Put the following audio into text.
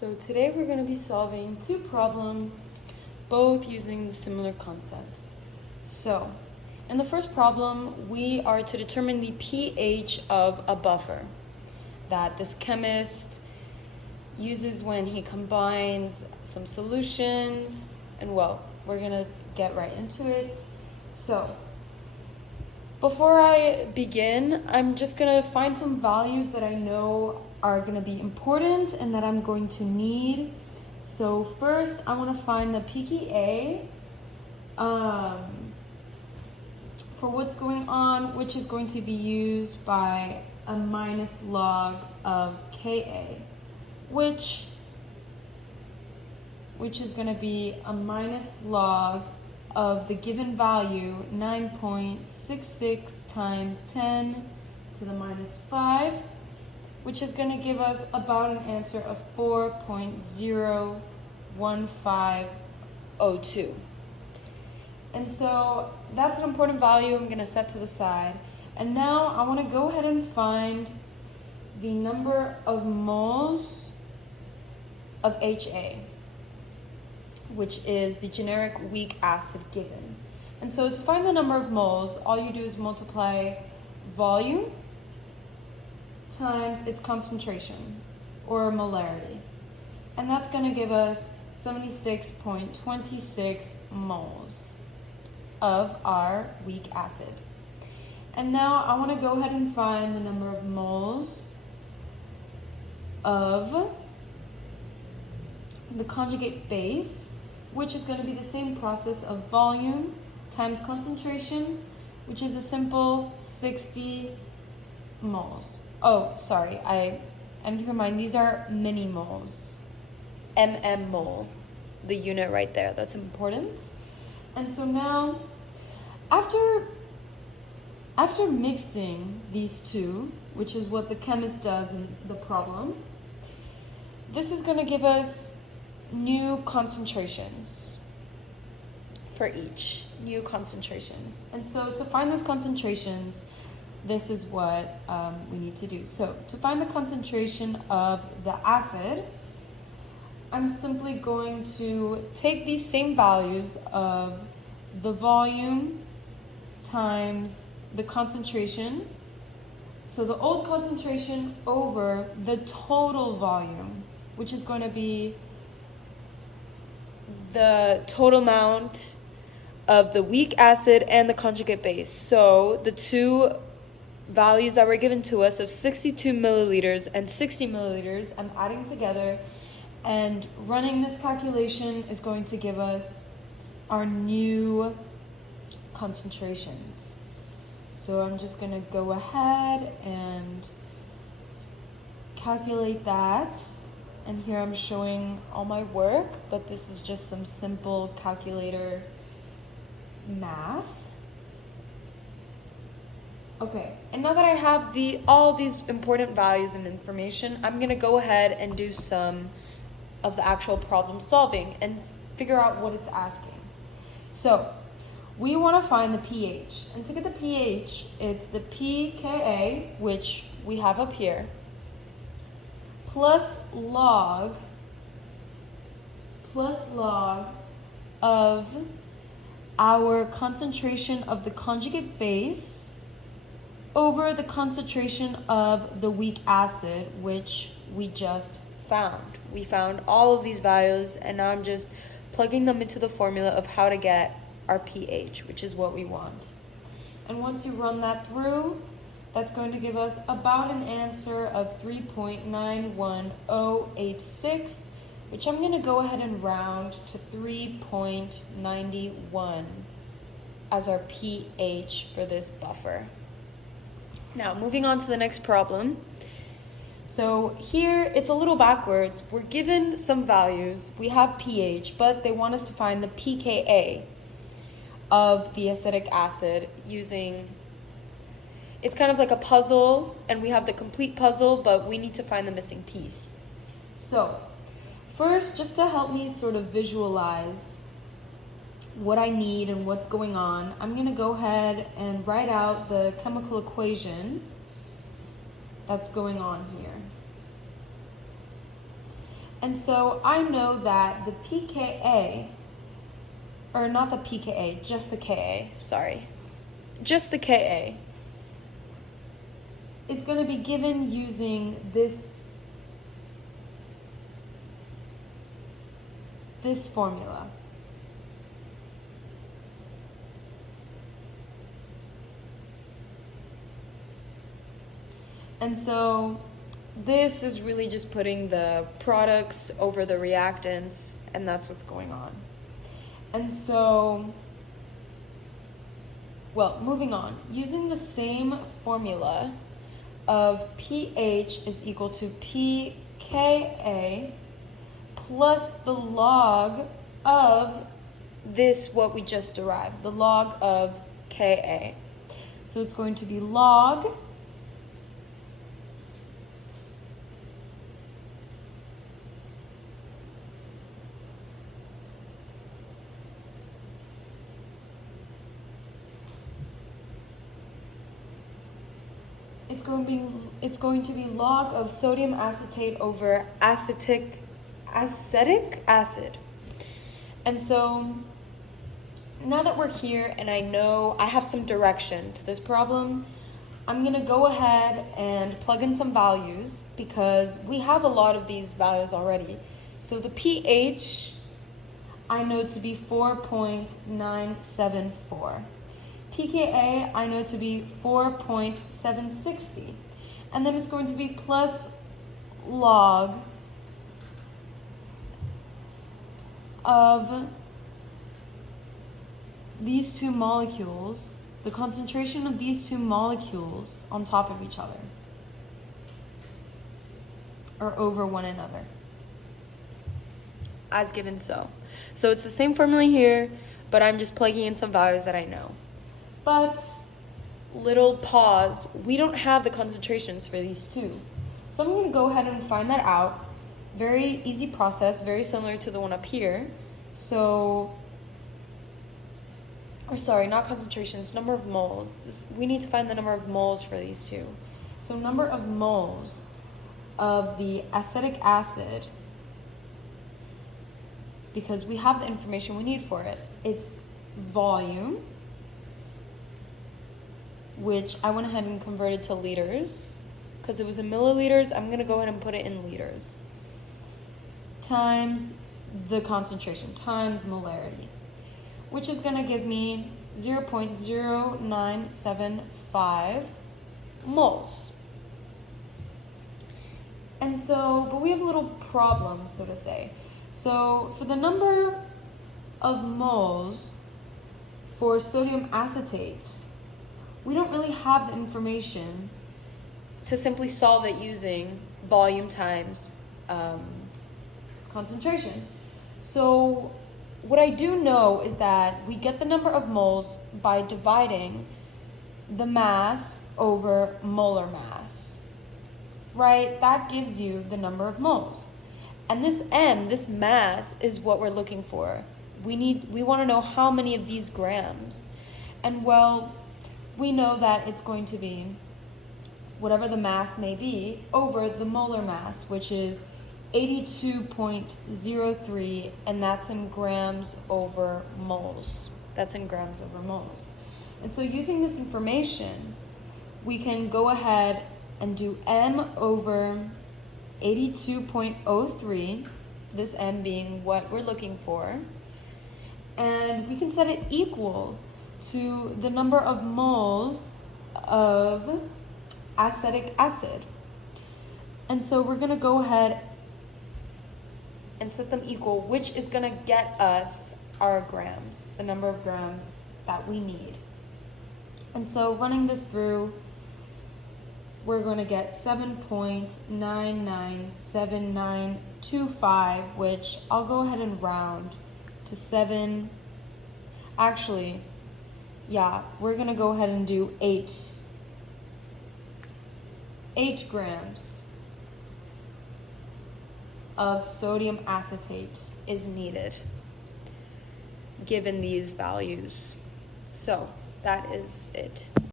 So today we're going to be solving two problems, both using the similar concepts. So, in the first problem, we are to determine the pH of a buffer that this chemist uses when he combines some solutions, and well, we're going to get right into it. So, before I begin, I'm just going to find some values that I know are going to be important and that I'm going to need. So first, I want to find the pKa for what's going on, which is going to be used by a minus log of Ka, which is going to be a minus log of the given value, 9.66 times 10 to the minus 5, which is going to give us about an answer of 4.01502. And so that's an important value I'm going to set to the side. And now I want to go ahead and find the number of moles of HA, which is the generic weak acid given. And so to find the number of moles, all you do is multiply volume times its concentration, or molarity. And that's going to give us 76.26 moles of our weak acid. And now I want to go ahead and find the number of moles of the conjugate base, which is going to be the same process of volume times concentration, which is a simple 60 moles. Oh, sorry, and keep in mind, these are millimoles. Mmol, the unit right there, that's important. And so now, after mixing these two, which is what the chemist does in the problem, this is going to give us new concentrations for each, new concentrations. And so to find those concentrations, this is what we need to do. So to find the concentration of the acid, I'm simply going to take these same values of the volume times the concentration. So the old concentration over the total volume, which is going to be the total amount of the weak acid and the conjugate base. So the two values that were given to us of 62 milliliters and 60 milliliters, I'm adding together, and running this calculation is going to give us our new concentrations. So I'm just going to go ahead and calculate that. And here I'm showing all my work, but this is just some simple calculator math. Okay, and now that I have all these important values and information, I'm going to go ahead and do some of the actual problem solving and figure out what it's asking. So, we want to find the pH. And to get the pH, it's the pKa, which we have up here, plus log of our concentration of the conjugate base over the concentration of the weak acid, which we just found. We found all of these values, and now I'm just plugging them into the formula of how to get our pH, which is what we want. And once you run that through, that's going to give us about an answer of 3.91086, which I'm going to go ahead and round to 3.91 as our pH for this buffer. Now, moving on to the next problem. So here, it's a little backwards. We're given some values. We have pH, but they want us to find the pKa of the acetic acid using, it's kind of like a puzzle, and we have the complete puzzle, but we need to find the missing piece. So, first, just to help me sort of visualize what I need and what's going on, I'm going to go ahead and write out the chemical equation that's going on here. And so I know that the pKa, or not the pKa, just the Ka, sorry. Just the Ka is going to be given using this formula. And so this is really just putting the products over the reactants, and that's what's going on. And so, well, moving on. Using the same formula of pH is equal to pKa plus the log of this, what we just derived, the log of Ka. So it's going to be log it's going to be log of sodium acetate over acetic acid. And so now that we're here and I know I have some direction to this problem, I'm going to go ahead and plug in some values because we have a lot of these values already. So the pH I know to be 4.974. pKa I know to be 4.760. And then it's going to be plus log of these two molecules, the concentration of these two molecules on top of each other, or over one another, as given so. So it's the same formula here, but I'm just plugging in some values that I know. But, little pause, we don't have the concentrations for these two. So I'm going to go ahead and find that out. Very easy process, very similar to the one up here. So, or sorry, not concentrations, number of moles. We need to find the number of moles for these two. So number of moles of the acetic acid, because we have the information we need for it. It's volume, which I went ahead and converted to liters. Because it was in milliliters, I'm going to go ahead and put it in liters. Times the concentration, times molarity, which is going to give me 0.0975 moles. And so, but we have a little problem, so to say. So for the number of moles for sodium acetate, we don't really have the information to simply solve it using volume times concentration. So what I do know is that we get the number of moles by dividing the mass over molar mass, right? That gives you the number of moles. And this M, this mass, is what we're looking for. We want to know how many of these grams. And well, we know that it's going to be whatever the mass may be over the molar mass, which is 82.03, and that's in grams over moles. That's in grams over moles. And so using this information, we can go ahead and do M over 82.03, this M being what we're looking for, and we can set it equal to the number of moles of acetic acid. And so we're going to go ahead and set them equal, which is going to get us our grams, the number of grams that we need. And so running this through, we're going to get 7.997925, which I'll go ahead and round to 7. Actually, yeah, we're going to go ahead and do 8 grams of sodium acetate is needed given these values. So that is it.